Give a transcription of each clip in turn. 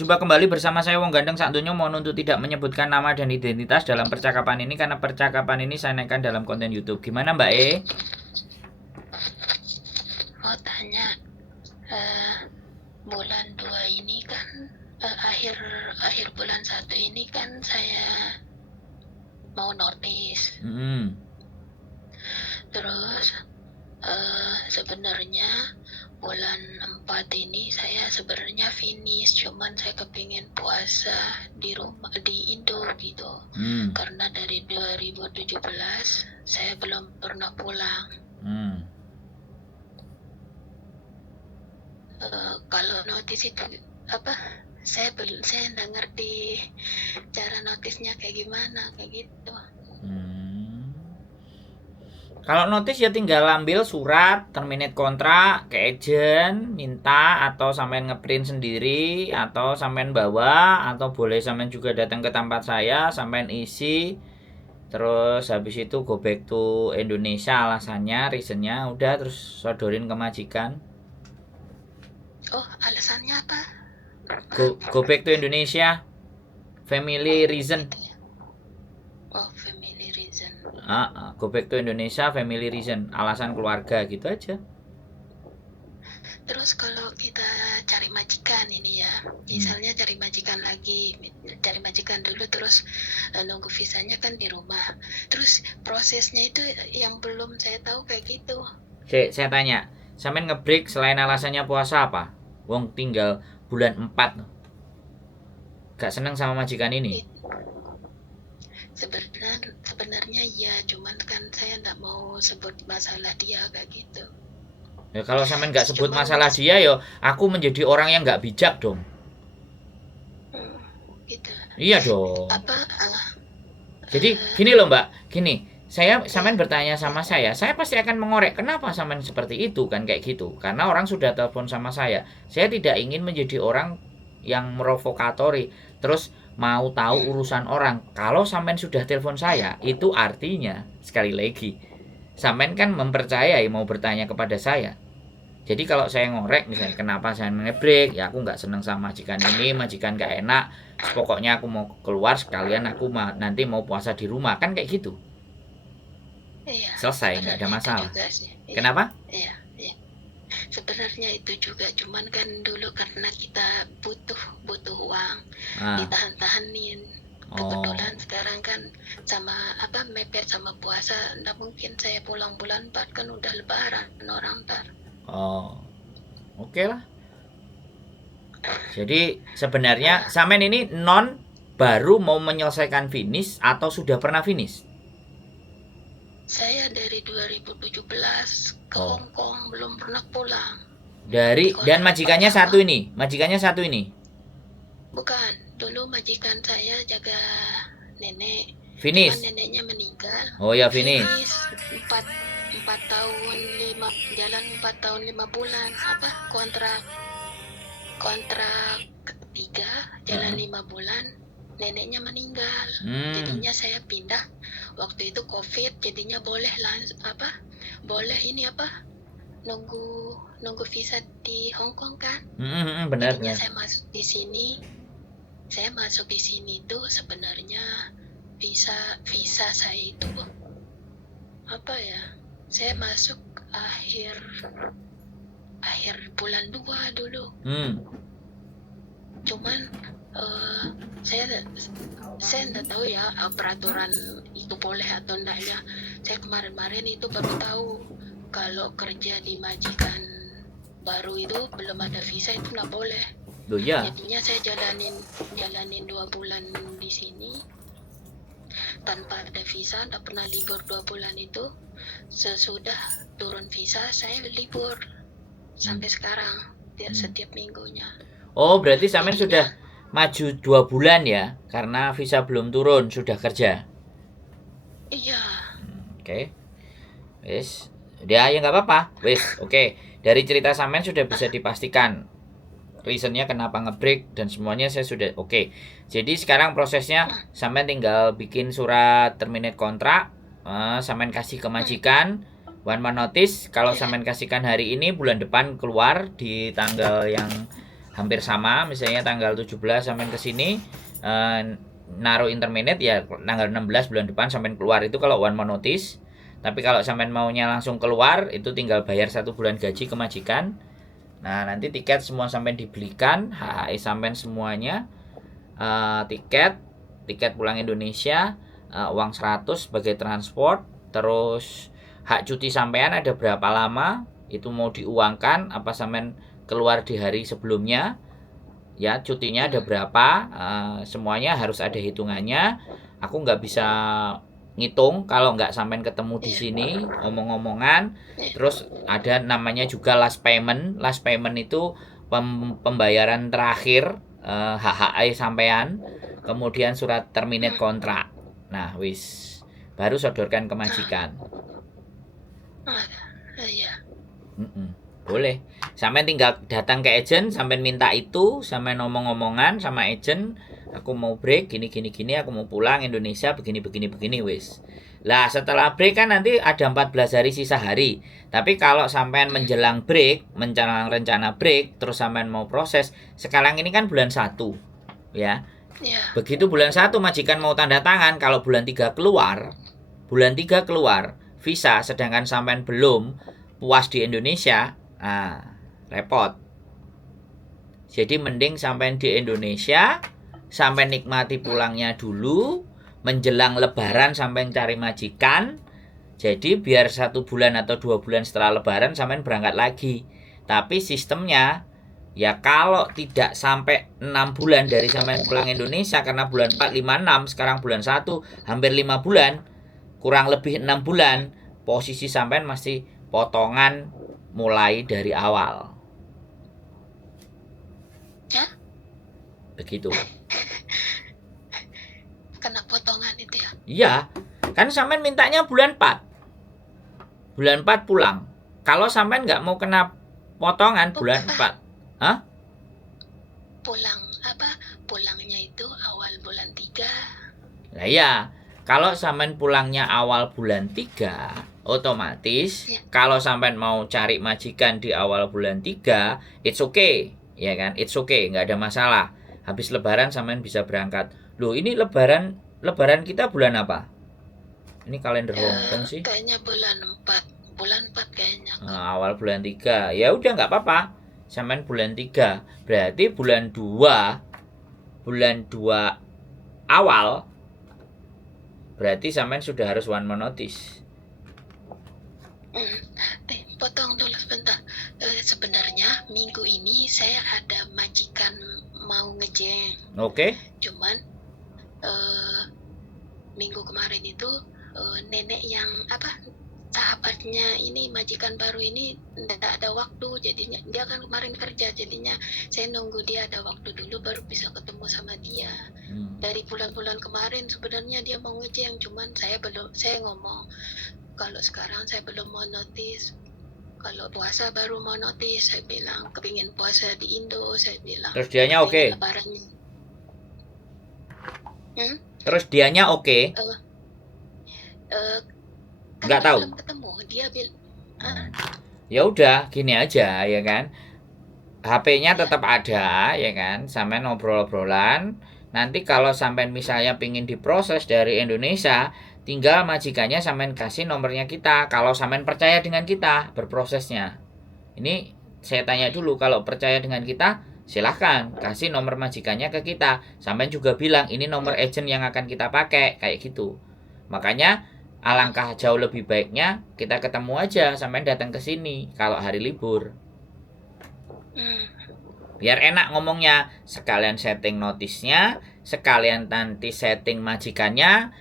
berjumpa kembali bersama saya Wong Gandeng sak donya. Mohon untuk tidak menyebutkan nama dan identitas dalam percakapan ini karena percakapan ini saya naikkan dalam konten YouTube. Gimana Mbak E? Mau tanya, bulan 2 ini kan akhir bulan 1 ini kan saya mau notis. Terus sebenarnya bulan 4 ini saya sebenarnya finish, cuman saya kepingin puasa di rumah di Indo gitu. Karena dari 2017 saya belum pernah pulang. Kalau notis itu apa? Saya nggak ngerti cara notisnya kayak gimana kayak gitu. Kalau notis ya tinggal ambil surat terminate kontrak ke agent, minta atau sampean ngeprint sendiri atau sampean bawa atau boleh sampean juga datang ke tempat saya, sampean isi. Terus habis itu go back to Indonesia alasannya, reasonnya udah terus sodorin ke majikan. Oh, alasannya apa? Go back to Indonesia. Family reason. Oh, family reason. Go back to Indonesia, family reason, alasan keluarga gitu aja. Terus kalau kita cari majikan ini ya, misalnya cari majikan dulu terus nunggu visanya kan di rumah. Terus prosesnya itu yang belum saya tahu kayak gitu. Saya tanya, sampean ngebreak selain alasannya puasa apa? Wong tinggal bulan 4. Gak seneng sama majikan ini? Sebenarnya ya, cuman kan saya nggak mau sebut masalah dia kayak gitu. Ya kalau sampean nggak sebut masalah dia, yo aku menjadi orang yang nggak bijak dong. Gitu. Iya dong. Jadi gini loh Mbak, gini, sampean bertanya sama saya pasti akan mengorek kenapa sampean seperti itu kan kayak gitu. Karena orang sudah telepon sama saya tidak ingin menjadi orang yang merovokatori, terus mau tahu urusan orang. Kalau sampean sudah telepon saya, itu artinya sekali lagi sampean kan mempercayai mau bertanya kepada saya. Jadi kalau saya ngorek misalnya kenapa saya ngebreak, ya aku nggak seneng sama majikan ini, majikan nggak enak, pokoknya aku mau keluar sekalian aku nanti mau puasa di rumah kan kayak gitu. Iya, selesai, nggak ada masalah. Kenapa? Iya. Sebenarnya itu juga, cuman kan dulu karena kita butuh uang, ditahan-tahanin. Kebetulan sekarang kan sama mepet sama puasa, nggak mungkin saya pulang bulan 4 kan udah lebaran orang ntar. Oke lah. Jadi sebenarnya sampean ini baru mau menyelesaikan finish atau sudah pernah finish? Saya dari 2017 ke Hong Kong belum pernah pulang. Dan majikannya satu ini? Bukan, dulu majikan saya jaga nenek. Finish. Cuman neneknya meninggal. Oh ya, finish. 4 tahun 5 bulan kontrak ketiga jalan 5 bulan. Neneknya meninggal, jadinya saya pindah. Waktu itu COVID, jadinya boleh nunggu visa di Hong Kong kan. Benar. Jadinya saya masuk di sini tuh sebenarnya visa saya itu saya masuk akhir bulan 2 dulu. Cuman saya nggak tahu ya peraturan itu boleh atau enggaknya. Saya kemarin itu baru tahu kalau kerja di majikan baru itu belum ada visa itu nggak boleh. Jadinya saya jalanin 2 bulan di sini tanpa ada visa, nggak pernah libur 2 bulan itu. Sesudah turun visa saya libur sampai sekarang setiap minggunya. Oh, berarti sampean sudah maju 2 bulan ya, karena visa belum turun, sudah kerja. Iya. Oke. Wis, ya nggak apa-apa. Wis, oke. Dari cerita sampean sudah bisa dipastikan reasonnya kenapa ngebreak dan semuanya saya sudah oke. Jadi sekarang prosesnya sampean tinggal bikin surat terminate kontrak, sampean kasih ke majikan, 1 month notice. Kalau sampean kasihkan hari ini, bulan depan keluar di tanggal yang hampir sama, misalnya tanggal 17 sampai ke sini naruh interminate ya tanggal 16 bulan depan sampai keluar, itu kalau one month notice. Tapi kalau sampai maunya langsung keluar itu tinggal bayar 1 bulan gaji ke majikan. Nah, nanti tiket semua sampai dibelikan, HHI sampai semuanya, tiket pulang Indonesia, uang 100 sebagai transport, terus hak cuti sampean ada berapa lama, itu mau diuangkan apa sampean keluar di hari sebelumnya, ya cutinya ada berapa, semuanya harus ada hitungannya. Aku nggak bisa ngitung kalau nggak sampean ketemu di sini omong-omongan. Terus ada namanya juga last payment. Last payment itu pembayaran terakhir, HHI sampean, kemudian surat terminate kontrak. Nah, wis baru sodorkan ke majikan. Iya. Boleh. Sampai tinggal datang ke agent, sampai minta itu, sampai ngomong-ngomongan sama agent, aku mau break gini, aku mau pulang Indonesia begini wis. Lah setelah break kan nanti ada 14 hari sisa hari. Tapi kalau sampean menjelang break, menjelang rencana break, terus sampean mau proses, sekarang ini kan bulan 1, ya. Begitu bulan 1 majikan mau tanda tangan, kalau bulan 3 keluar, visa, sedangkan sampean belum puas di Indonesia, repot. Jadi mending sampai di Indonesia, sampai nikmati pulangnya dulu, menjelang lebaran sampai cari majikan. Jadi biar 1 bulan atau 2 bulan setelah lebaran sampai berangkat lagi. Tapi sistemnya, ya kalau tidak sampai 6 bulan dari sampai pulang Indonesia, karena bulan 4, 5, 6, sekarang bulan 1, hampir 5 bulan, kurang lebih 6 bulan, posisi sampai masih potongan mulai dari awal. Hah? Begitu. Kena potongan itu ya? Iya, kan sampean mintanya bulan 4. Bulan 4 pulang. Kalau sampean nggak mau kena potongan bulan 4. Hah? Pulangnya itu awal bulan 3. Nah iya, kalau sampean pulangnya awal bulan 3, otomatis kalau sampean mau cari majikan di awal bulan 3, it's okay, ya kan? It's okay, nggak ada masalah. Habis lebaran sampean bisa berangkat. Loh, ini lebaran kita bulan apa? Ini kalender Hongkong sih. Kayaknya bulan 4 kayaknya. Nah, awal bulan 3. Ya udah nggak apa-apa. Sampean bulan 3. Berarti bulan 2 awal berarti sampean sudah harus one month notice. Potong dulu sebentar. Sebenarnya minggu ini saya ada majikan mau ngejeng. Oke. Cuman minggu kemarin itu nenek yang sahabatnya ini, majikan baru ini tidak ada waktu, jadinya dia kan kemarin kerja, jadinya saya nunggu dia ada waktu dulu baru bisa ketemu sama dia. Dari bulan-bulan kemarin sebenarnya dia mau ngejeng, cuman saya ngomong kalau sekarang saya belum mau notice, kalau puasa baru mau notice. Saya bilang kepingin puasa di Indo, saya bilang. Terus dianya oke? Terus dianya oke? Nggak tahu. Belum ketemu, dia bilang. Ya udah, gini aja ya kan. HP-nya tetap ada ya kan, sampai ngobrol-obrolan. Nanti kalau sampai misalnya pingin diproses dari Indonesia, tinggal majikannya sampean kasih nomornya kita. Kalau sampean percaya dengan kita berprosesnya. Ini saya tanya dulu, kalau percaya dengan kita, silahkan kasih nomor majikannya ke kita. Sampean juga bilang ini nomor agent yang akan kita pakai, kayak gitu. Makanya alangkah jauh lebih baiknya kita ketemu aja, sampean datang ke sini kalau hari libur. Biar enak ngomongnya, sekalian setting notisnya, sekalian nanti setting majikannya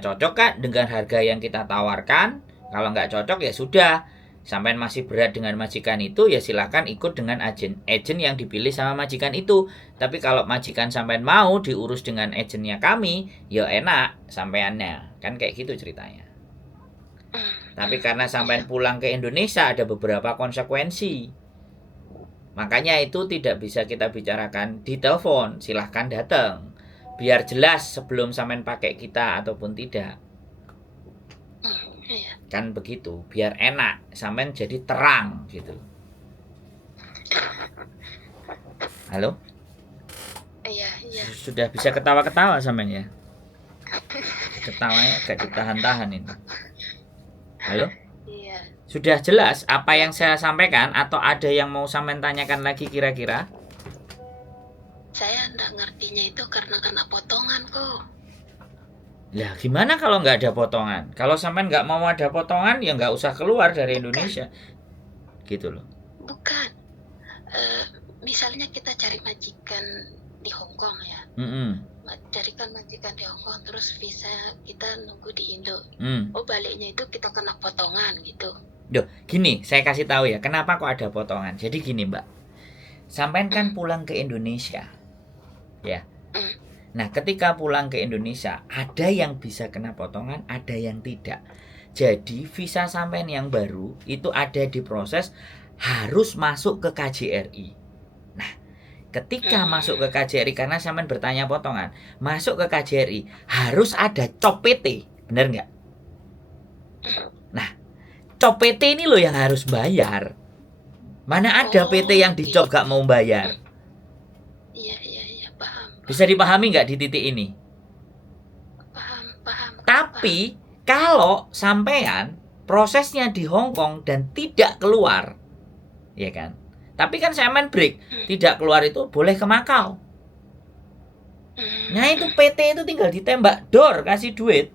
cocok kan dengan harga yang kita tawarkan. Kalau nggak cocok ya sudah, sampean masih berat dengan majikan itu, ya silahkan ikut dengan agent yang dipilih sama majikan itu. Tapi kalau majikan sampean mau diurus dengan agentnya kami, ya enak sampeannya, kan kayak gitu ceritanya. Tapi karena sampean pulang ke Indonesia ada beberapa konsekuensi, makanya itu tidak bisa kita bicarakan di telepon. Silahkan datang, biar jelas sebelum sampean pakai kita ataupun tidak. Kan begitu, biar enak, sampean jadi terang gitu. Halo? Iya, iya. Sudah bisa ketawa-ketawa sampean ya? Ketawanya agak ditahan-tahan ini. Halo? Iya. Sudah jelas apa yang saya sampaikan atau ada yang mau sampean tanyakan lagi kira-kira? Saya nggak ngertinya itu karena kena potongan kok. Lah gimana kalau nggak ada potongan? Kalau sampean nggak mau ada potongan ya nggak usah keluar dari Indonesia. Gitu loh. Bukan. Misalnya kita cari majikan di Hong Kong ya. Carikan majikan di Hong Kong, terus visa kita nunggu di Indo. Oh, baliknya itu kita kena potongan gitu. Duh, gini, saya kasih tahu ya, kenapa kok ada potongan. Jadi gini, Mbak. Sampean kan pulang ke Indonesia. Ya. Nah, ketika pulang ke Indonesia, ada yang bisa kena potongan, ada yang tidak. Jadi, visa sampean yang baru itu ada di proses harus masuk ke KJRI. Nah, ketika masuk ke KJRI, karena sampean bertanya potongan, masuk ke KJRI harus ada COP PT, bener nggak? Nah, COP PT ini loh yang harus bayar. Mana ada PT yang dicop gak mau bayar? Iya, paham. Bisa dipahami nggak di titik ini? Paham. Tapi kalau sampean prosesnya di Hong Kong dan tidak keluar, ya kan? Tapi kan sampean break, tidak keluar itu boleh ke Makau. Nah itu PT itu tinggal ditembak dor, kasih duit.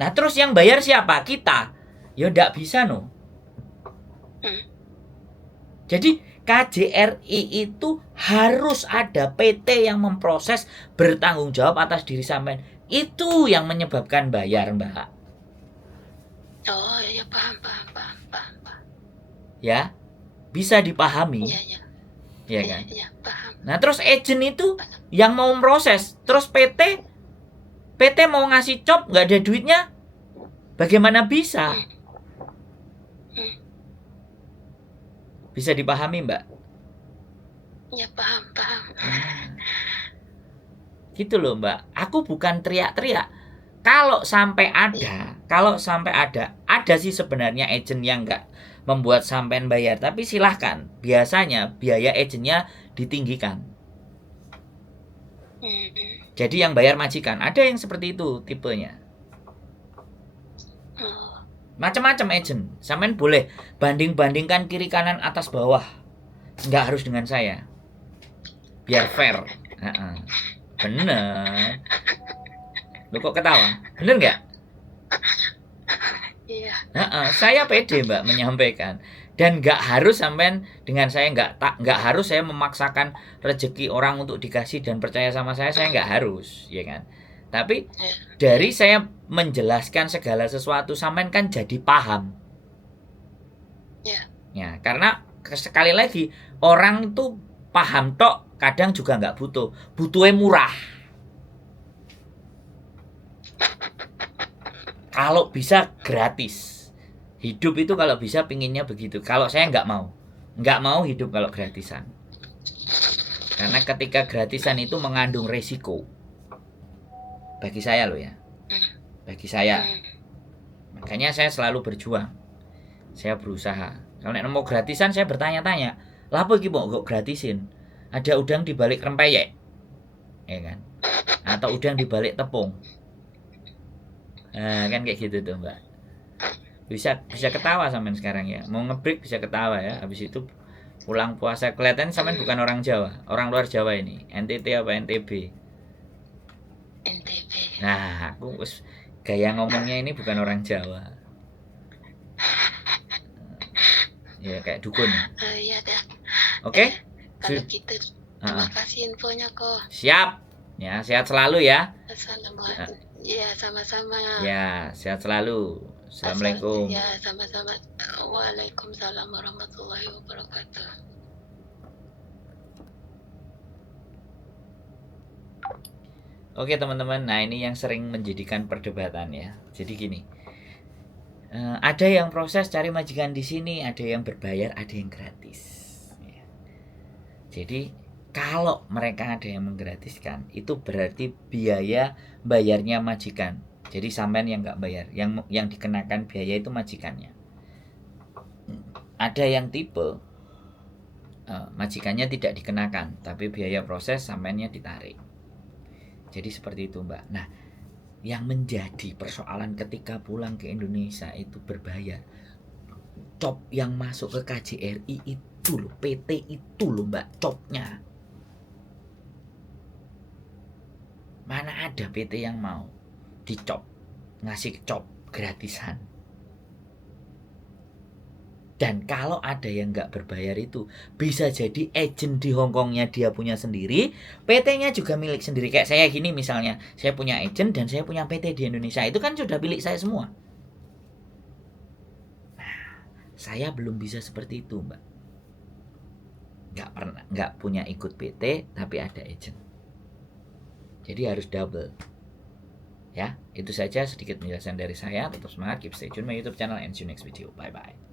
Nah terus yang bayar siapa? Kita. Ya ndak bisa no. Jadi KJRI itu harus ada PT yang memproses, bertanggung jawab atas diri sampean. Itu yang menyebabkan bayar, Mbak. Oh ya, paham. Ya, bisa dipahami. Iya kan? Iya, paham. Nah terus agent itu yang mau memproses, terus PT mau ngasih cop nggak ada duitnya, bagaimana bisa? Bisa dipahami, Mbak? Ya, paham. Gitu loh, Mbak. Aku bukan teriak-teriak. Kalau sampai ada sih sebenarnya agent yang nggak membuat sampean bayar, tapi silahkan. Biasanya biaya agentnya ditinggikan. Jadi yang bayar majikan. Ada yang seperti itu tipenya. Macam-macam agent. Sampean boleh banding-bandingkan kiri kanan atas bawah. Nggak harus dengan saya. Biar fair. Bener. Lu kok ketawa? Bener nggak? Iya. Saya pede, Mbak, menyampaikan. Dan nggak harus sampean dengan saya nggak harus saya memaksakan rezeki orang untuk dikasih dan percaya sama saya nggak harus, ya kan? Tapi dari saya menjelaskan segala sesuatu sampean kan jadi paham. Ya, karena sekali lagi orang itu paham tok kadang juga nggak butuhnya murah. Kalau bisa gratis. Hidup itu kalau bisa pinginnya begitu. Kalau saya nggak mau hidup kalau gratisan. Karena ketika gratisan itu mengandung resiko. Bagi saya loh ya. Bagi saya. Makanya saya selalu berjuang. Saya berusaha. Kalau mau gratisan saya bertanya-tanya. Lah apa iki kok gratisin? Ada udang di balik rempeyek. Ya kan? Atau udang di balik tepung. Nah, kan kayak gitu tuh, Mbak. Bisa ketawa sampean sekarang ya. Mau ngebreak bisa ketawa ya. Habis itu pulang puasa kelihatan sampean bukan orang Jawa, orang luar Jawa ini. NTT apa NTB? NTB. Nah, aku gaya ngomongnya ini bukan orang Jawa. Ya kayak dukun. Iya dah. Oke? Kalau gitu terima kasih infonya kok. Siap. Ya, sehat selalu ya. Assalamualaikum. Ya, sama-sama. Ya, sehat selalu. Assalamualaikum. Ya, sama-sama. Waalaikumsalam warahmatullahi wabarakatuh. Oke teman-teman, nah ini yang sering menjadikan perdebatan ya. Jadi gini, ada yang proses cari majikan di sini, ada yang berbayar, ada yang gratis. Ya. Jadi kalau mereka ada yang menggratiskan, itu berarti biaya bayarnya majikan. Jadi sampean yang nggak bayar, yang dikenakan biaya itu majikannya. Ada yang tipe majikannya tidak dikenakan, tapi biaya proses sampeannya ditarik. Jadi seperti itu, Mbak. Nah, yang menjadi persoalan ketika pulang ke Indonesia itu berbayar. Cop yang masuk ke KJRI itu loh, PT itu loh Mbak, copnya. Mana ada PT yang mau dicop, ngasih cop gratisan. Dan kalau ada yang nggak berbayar itu, bisa jadi agent di Hongkongnya dia punya sendiri, PT-nya juga milik sendiri. Kayak saya gini misalnya, saya punya agent dan saya punya PT di Indonesia, itu kan sudah milik saya semua. Nah, saya belum bisa seperti itu, Mbak. Nggak punya ikut PT, tapi ada agent. Jadi harus double. Ya, itu saja sedikit penjelasan dari saya. Tetap semangat, keep stay tune my YouTube channel, and see you next video. Bye bye.